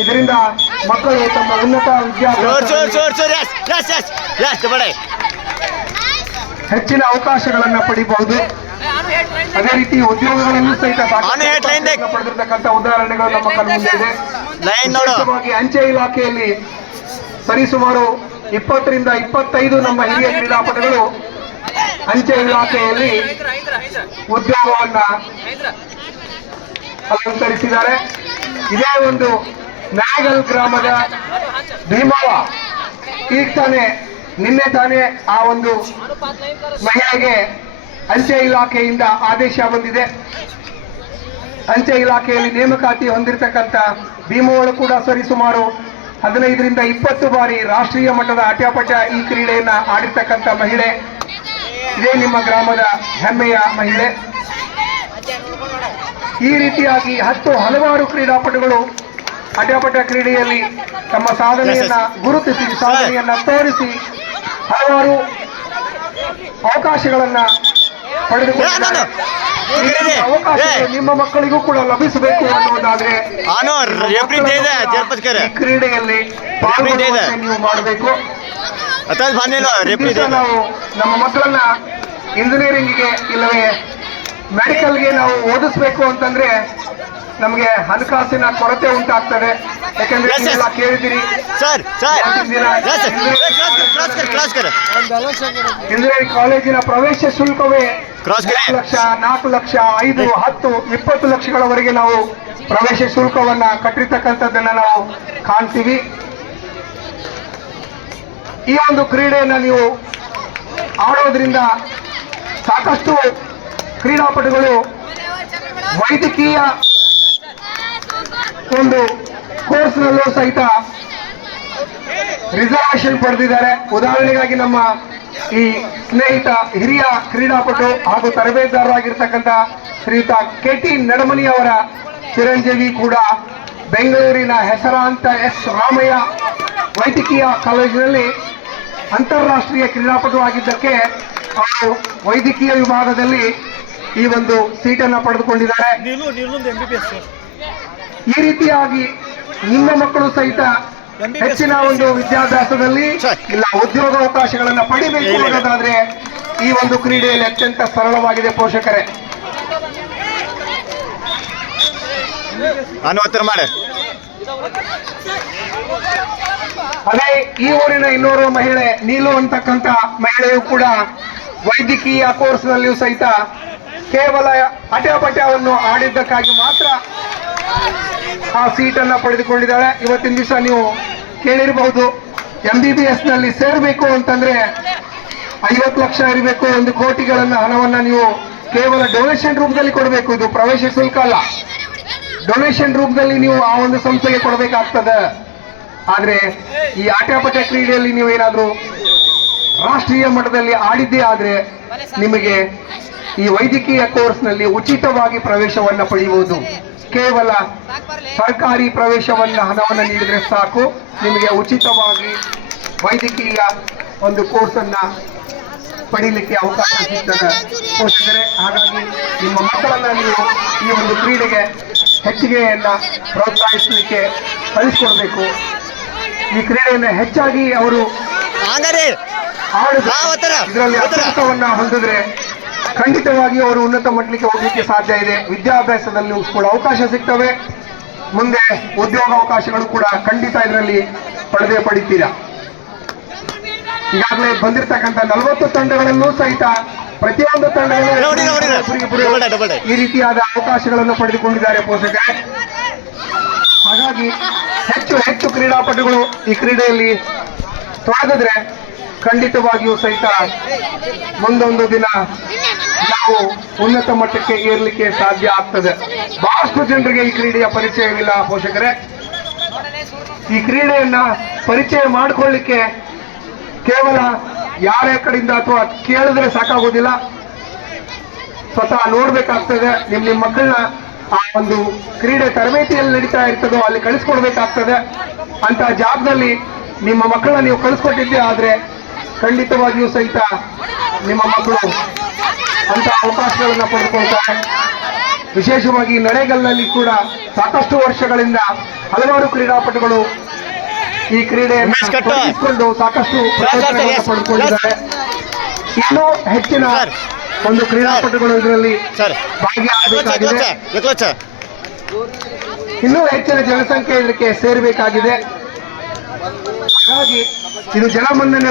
ಇದರಿಂದ ಮಕ್ಕಳು ತಮ್ಮ ಉನ್ನತ ವಿದ್ಯಾಭ್ಯಾಸ ಹೆಚ್ಚಿನ ಅವಕಾಶಗಳನ್ನು ಪಡಿಬಹುದು. ಅದೇ ರೀತಿ ಉದ್ಯೋಗಗಳನ್ನು ಸಹಿತ ಪಡೆದಿರ್ತಕ್ಕಂಥ ಉದಾಹರಣೆಗಳು ನಮ್ಮ ಕಣ್ಮುಂದೆ ಇದೆ. ವಿಶೇಷವಾಗಿ ಅಂಚೆ ಇಲಾಖೆಯಲ್ಲಿ ಸರಿಸುಮಾರು 20 ರಿಂದ 25 ನಮ್ಮ ಹಿರಿಯ ಕ್ರೀಡಾಪಟುಗಳು ಅಂಚೆ ಇಲಾಖೆಯಲ್ಲಿ ಉದ್ಯೋಗವನ್ನ ಅಲಂಕರಿಸಿದ್ದಾರೆ. ಇದೇ ಒಂದು ನಾಗಲ್ ಗ್ರಾಮದ ಭೀಮವ್ವ ಈಗ ತಾನೇ ನಿನ್ನೆ ತಾನೇ ಆ ಒಂದು ಮಹಿಳೆಗೆ ಅಂಚೆ ಇಲಾಖೆಯಿಂದ ಆದೇಶ ಬಂದಿದೆ. ಅಂಚೆ ಇಲಾಖೆಯಲ್ಲಿ ನೇಮಕಾತಿ ಹೊಂದಿರತಕ್ಕಂಥ ಭೀಮವ್ವಳು ಕೂಡ ಸರಿಸುಮಾರು 15 ರಿಂದ 20 ಬಾರಿ ರಾಷ್ಟ್ರೀಯ ಮಟ್ಟದ ಅಟ್ಯಾಪಟ್ಯ ಈ ಕ್ರೀಡೆಯನ್ನ ಆಡಿರ್ತಕ್ಕಂಥ ಮಹಿಳೆ. ಇದೇ ನಿಮ್ಮ ಗ್ರಾಮದ ಹೆಮ್ಮೆಯ ಮಹಿಳೆ. ಈ ರೀತಿಯಾಗಿ ಹಲವಾರು ಕ್ರೀಡಾಪಟುಗಳು ಅಟ್ಯಾಪಟ್ಯ ಕ್ರೀಡೆಯಲ್ಲಿ ತಮ್ಮ ಸಾಧನೆಯನ್ನ ಗುರುತಿಸಿ ಸಾಧನೆಯನ್ನ ತೋರಿಸಿ ಹಲವಾರು ಅವಕಾಶಗಳನ್ನ ಪಡೆದುಕೊಂಡಿದ್ದಾರೆ. ಅವಕಾಶ ನಿಮ್ಮ ಮಕ್ಕಳಿಗೂ ಕೂಡ ಲಭಿಸಬೇಕು ಅನ್ನುವುದಾದ್ರೆ ಈ ಕ್ರೀಡೆಯಲ್ಲಿ ಪಾಲ್ಗೊಳ್ಳುವಂತೆ ನೀವು ಮಾಡಬೇಕು. ನಾವು ನಮ್ಮ ಮಕ್ಕಳನ್ನ ಇಂಜಿನಿಯರಿಂಗ್ಗೆ ಇಲ್ಲವೇ ಮೆಡಿಕಲ್ಗೆ ನಾವು ಓದಿಸ್ಬೇಕು ಅಂತಂದ್ರೆ ನಮಗೆ ಹಣಕಾಸಿನ ಕೊರತೆ ಉಂಟಾಗ್ತದೆ. ಯಾಕಂದ್ರೆ ನೀವೆಲ್ಲ ಕೇಳಿದಿರಿ, ಇಂಜಿನಿಯರಿಂಗ್ ಕಾಲೇಜಿನ ಪ್ರವೇಶ ಶುಲ್ಕವೇ 3 ಲಕ್ಷ, 4 ಲಕ್ಷ, 5, 10, 20 ಲಕ್ಷಗಳವರೆಗೆ ನಾವು ಪ್ರವೇಶ ಶುಲ್ಕವನ್ನ ಕಟ್ಟಿರ್ತಕ್ಕಂಥದ್ದನ್ನ ನಾವು ಕಾಣ್ತೀವಿ. ಈ ಒಂದು ಕ್ರೀಡೆಯನ್ನ ನೀವು ಆಡೋದ್ರಿಂದ ಸಾಕಷ್ಟು ಕ್ರೀಡಾಪಟುಗಳು ವೈದ್ಯಕೀಯ ಒಂದು ಕೋರ್ಸ್ನಲ್ಲೂ ಸಹಿತ ರಿಸರ್ವೇಶನ್ ಪಡೆದಿದ್ದಾರೆ. ಉದಾಹರಣೆಗಾಗಿ ನಮ್ಮ ಈ ಸ್ನೇಹಿತ ಹಿರಿಯ ಕ್ರೀಡಾಪಟು ಹಾಗೂ ತರಬೇತುದಾರರಾಗಿರ್ತಕ್ಕಂಥ ಶ್ರೀಯುತ KT ನಡಮನಿ ಅವರ ಚಿರಂಜೀವಿ ಕೂಡ ಬೆಂಗಳೂರಿನ ಹೆಸರಾಂತ ಎಸ್ ರಾಮಯ್ಯ ವೈದ್ಯಕೀಯ ಕಾಲೇಜಿನಲ್ಲಿ ಅಂತಾರಾಷ್ಟ್ರೀಯ ಕ್ರೀಡಾಪಟು ಆಗಿದ್ದಕ್ಕೆ ಅವರು ವೈದ್ಯಕೀಯ ವಿಭಾಗದಲ್ಲಿ ಈ ಒಂದು ಸೀಟನ್ನು ಪಡೆದುಕೊಂಡಿದ್ದಾರೆ. ಈ ರೀತಿಯಾಗಿ ನಿಮ್ಮ ಮಕ್ಕಳು ಸಹಿತ ಹೆಚ್ಚಿನ ಒಂದು ವಿದ್ಯಾಭ್ಯಾಸದಲ್ಲಿ ಇಲ್ಲ ಉದ್ಯೋಗಾವಕಾಶಗಳನ್ನು ಪಡಿಬೇಕು ಅನ್ನೋದಾದ್ರೆ ಈ ಒಂದು ಕ್ರೀಡೆಯಲ್ಲಿ ಅತ್ಯಂತ ಸರಳವಾಗಿದೆ ಪೋಷಕರೇ. ಅದೇ ಈ ಊರಿನ ಇನ್ನೋರ್ವ ಮಹಿಳೆ ನೀಲು ಅಂತಕ್ಕಂಥ ಮಹಿಳೆಯು ಕೂಡ ವೈದ್ಯಕೀಯ ಕೋರ್ಸ್ನಲ್ಲಿಯೂ ಸಹಿತ ಕೇವಲ ಅಟ್ಯಾಪಟ್ಯವನ್ನು ಆಡಿದ್ದಕ್ಕಾಗಿ ಮಾತ್ರ ಆ ಸೀಟನ್ನು ಪಡೆದುಕೊಂಡಿದ್ದಾಳೆ. ಇವತ್ತಿನ ದಿವಸ ನೀವು ಕೇಳಿರಬಹುದು, MBBS ನಲ್ಲಿ ಸೇರಬೇಕು ಅಂತಂದ್ರೆ 50 ಲಕ್ಷ ಇರಬೇಕು, 1 ಕೋಟಿಗಳನ್ನ ಹಣವನ್ನ ನೀವು ಕೇವಲ ಡೊನೇಷನ್ ರೂಪದಲ್ಲಿ ಕೊಡಬೇಕು. ಇದು ಪ್ರವೇಶ ಶುಲ್ಕ ಅಲ್ಲ, ಡೊನೇಷನ್ ರೂಪದಲ್ಲಿ ನೀವು ಆ ಒಂದು ಸಂಸ್ಥೆಗೆ ಕೊಡಬೇಕಾಗ್ತದೆ. ಆದ್ರೆ ಈ ಅಟ್ಯಾಪಟ್ಯ ಕ್ರೀಡೆಯಲ್ಲಿ ನೀವು ಏನಾದ್ರೂ ರಾಷ್ಟ್ರೀಯ ಮಟ್ಟದಲ್ಲಿ ಆಡಿದ್ದೇ ಆದ್ರೆ ನಿಮಗೆ ಈ ವೈದ್ಯಕೀಯ ಕೋರ್ಸ್ನಲ್ಲಿ ಉಚಿತವಾಗಿ ಪ್ರವೇಶವನ್ನ ಪಡೆಯಬಹುದು. ಕೇವಲ ಸರ್ಕಾರಿ ಪ್ರವೇಶವನ್ನ ಹಣವನ್ನು ನೀಡಿದ್ರೆ ಸಾಕು, ನಿಮಗೆ ಉಚಿತವಾಗಿ ವೈದ್ಯಕೀಯ ಒಂದು ಕೋರ್ಸ್ ಅನ್ನ ಪಡೀಲಿಕ್ಕೆ ಅವಕಾಶ ಸಿಗ್ತದೆ ಪೋಷಕರೇ. ಹಾಗಾಗಿ ನಿಮ್ಮ ಮಕ್ಕಳನ್ನ ನೀವು ಈ ಒಂದು ಕ್ರೀಡೆಗೆ ಹೆಚ್ಚಿಗೆಯನ್ನ ಪ್ರೋತ್ಸಾಹಿಸಲಿಕ್ಕೆ ಕಳಿಸ್ಕೊಡ್ಬೇಕು. ಈ ಕ್ರೀಡೆಯನ್ನು ಹೆಚ್ಚಾಗಿ ಅವರು ಇದರಲ್ಲಿ ಅಭ್ಯಾಸವನ್ನ ಹೊಂದಿದ್ರೆ ಖಂಡಿತವಾಗಿ ಅವರು ಉನ್ನತ ಮಟ್ಟಕ್ಕೆ ಹೋಗಲಿಕ್ಕೆ ಸಾಧ್ಯ ಇದೆ. ವಿದ್ಯಾಭ್ಯಾಸದಲ್ಲೂ ಕೂಡ ಅವಕಾಶ ಸಿಗ್ತವೆ. ಮುಂದೆ ಉದ್ಯೋಗಾವಕಾಶಗಳು ಕೂಡ ಖಂಡಿತ ಇದರಲ್ಲಿ ಪಡಿತೀರಾ. ಈಗಾಗಲೇ ಬಂದಿರತಕ್ಕಂಥ 40 ತಂಡಗಳಲ್ಲೂ ಸಹಿತ ಪ್ರತಿಯೊಂದು ತಂಡಗಳು ಈ ರೀತಿಯಾದ ಅವಕಾಶಗಳನ್ನು ಪಡೆದುಕೊಂಡಿದ್ದಾರೆ ಪೋಷಕರೇ. ಹಾಗಾಗಿ ಹೆಚ್ಚು ಕ್ರೀಡಾಪಟುಗಳು ಈ ಕ್ರೀಡೆಯಲ್ಲಿ ತೊಡಗಿದ್ರೆ ಖಂಡಿತವಾಗಿಯೂ ಸಹಿತ ಮುಂದೊಂದು ದಿನ ನಾವು ಉನ್ನತ ಮಟ್ಟಕ್ಕೆ ಏರ್ಲಿಕ್ಕೆ ಸಾಧ್ಯ ಆಗ್ತದೆ. ಬಹಳಷ್ಟು ಜನರಿಗೆ ಈ ಕ್ರೀಡೆಯ ಪರಿಚಯವಿಲ್ಲ ಪೋಷಕರೇ. ಈ ಕ್ರೀಡೆಯನ್ನ ಪರಿಚಯ ಮಾಡಿಕೊಳ್ಳಿಕ್ಕೆ ಕೇವಲ ಯಾರ ಕಡೆಯಿಂದ ಅಥವಾ ಕೇಳಿದ್ರೆ ಸಾಕಾಗೋದಿಲ್ಲ, ಸ್ವತಃ ನೋಡ್ಬೇಕಾಗ್ತದೆ. ನಿಮ್ಮ ಮಕ್ಕಳನ್ನ ಆ ಒಂದು ಕ್ರೀಡೆ ತರಬೇತಿಯಲ್ಲಿ ನಡೀತಾ ಇರ್ತದೋ ಅಲ್ಲಿ ಕಳಿಸ್ಕೊಡ್ಬೇಕಾಗ್ತದೆ. ಅಂತ ಜಾಗದಲ್ಲಿ ನಿಮ್ಮ ಮಕ್ಕಳನ್ನ ನೀವು ಕಳಿಸ್ಕೊಟ್ಟಿದ್ದೆ ಆದ್ರೆ ಖಂಡಿತವಾಗಿಯೂ ಸಹಿತ ನಿಮ್ಮ ಮಕ್ಕಳು ಅಂತ ಅವಕಾಶಗಳನ್ನ ಪಡೆದುಕೊಳ್ತಾರೆ. ವಿಶೇಷವಾಗಿ ನಡೆಗಲ್ಲಿನಲ್ಲಿ ಕೂಡ ಸಾಕಷ್ಟು ವರ್ಷಗಳಿಂದ ಹಲವಾರು ಕ್ರೀಡಾಪಟುಗಳು ಈ ಕ್ರೀಡೆಯನ್ನು ತೊಡಗಿಸಿಕೊಂಡು ಸಾಕಷ್ಟು ಪ್ರಯೋಜನಗಳನ್ನು ಪಡೆದುಕೊಂಡಿದ್ದಾರೆ. ಇನ್ನೂ ಹೆಚ್ಚಿನ ಒಂದು ಕ್ರೀಡಾಪಟುಗಳು ಇದರಲ್ಲಿ ಭಾಗಿಯಾಗಬೇಕಾಗಿದೆ. ಇನ್ನೂ ಹೆಚ್ಚಿನ ಜನಸಂಖ್ಯೆ ಇದಕ್ಕೆ ಸೇರಬೇಕಾಗಿದೆ. ಹಾಗಾಗಿ ಇದು ಜನಮನ್ನಣೆ